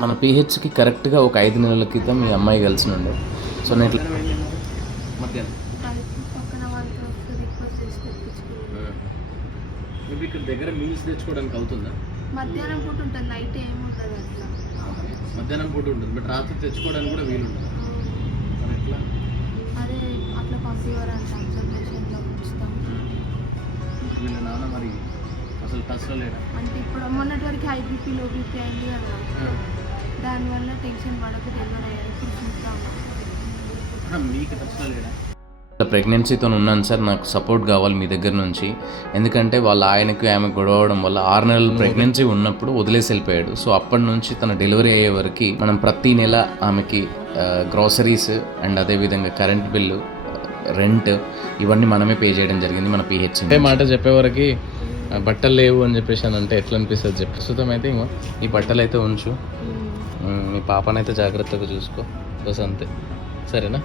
మన పిహెచ్కి కరెక్ట్గా ఒక 5 నెలల క్రితం మీ అమ్మాయి కలిసి ఉండే. సో నేను ఇట్లా మధ్యాహ్నం పక్కన వాళ్ళతో ఒకసారి రిక్వెస్ట్ చేసి తెప్పించుకున్నాను. మీకు ఇక్కడ దగ్గర మీల్స్ తెచ్చుకోవడానికి అవుతుందా? మధ్యాహ్నం పూట ఉంటుంది, నైట్ ఏమి ఉంటుంది అట్లా. మధ్యాహ్నం పూట ఉంటుంది, బట్ రాత్రి తెచ్చుకోవడానికి కూడా వీలు ఉంటుంది. మరి ఎట్లా? అదే అట్లా పంపివారంట, అబ్జర్వేషన్లో ఉంచుతాం. వీళ్ళ నాన్న మరి అసలు టచ్లో లేడా? అంటే ఇప్పుడు మొన్నటి వరకు హై బీపీ లో బీపీ అయింది కదా, దానివల్ల టెన్షన్ పడకు డెలివరీ అయ్యారు. ఇప్పుడు చూద్దాం. మీకు టచ్లో లేడా? ప్రెగ్నెన్సీతో ఉన్నాను సార్, నాకు సపోర్ట్ కావాలి మీ దగ్గర నుంచి. ఎందుకంటే వాళ్ళ ఆయనకి ఆమె గొడవడం వల్ల 6 నెలలు ప్రెగ్నెన్సీ ఉన్నప్పుడు వదిలేసి వెళ్ళిపోయాడు. సో అప్పటి నుంచి తన డెలివరీ అయ్యే వరకు మనం ప్రతి నెల ఆమెకి గ్రాసరీస్ అండ్ అదేవిధంగా కరెంట్ బిల్లు, రెంట్ ఇవన్నీ మనమే పే చేయడం జరిగింది మన పిహెచ్. అంటే మాట చెప్పేవరకు బట్టలు లేవు అని చెప్పేసి అని అంటే ఎట్లా అనిపిస్తుంది చెప్పి. ప్రస్తుతం అయితే ఇంకో ఈ బట్టలు అయితే ఉంచు, మీ పాపనైతే జాగ్రత్తగా చూసుకో బస్, అంతే. సరేనా?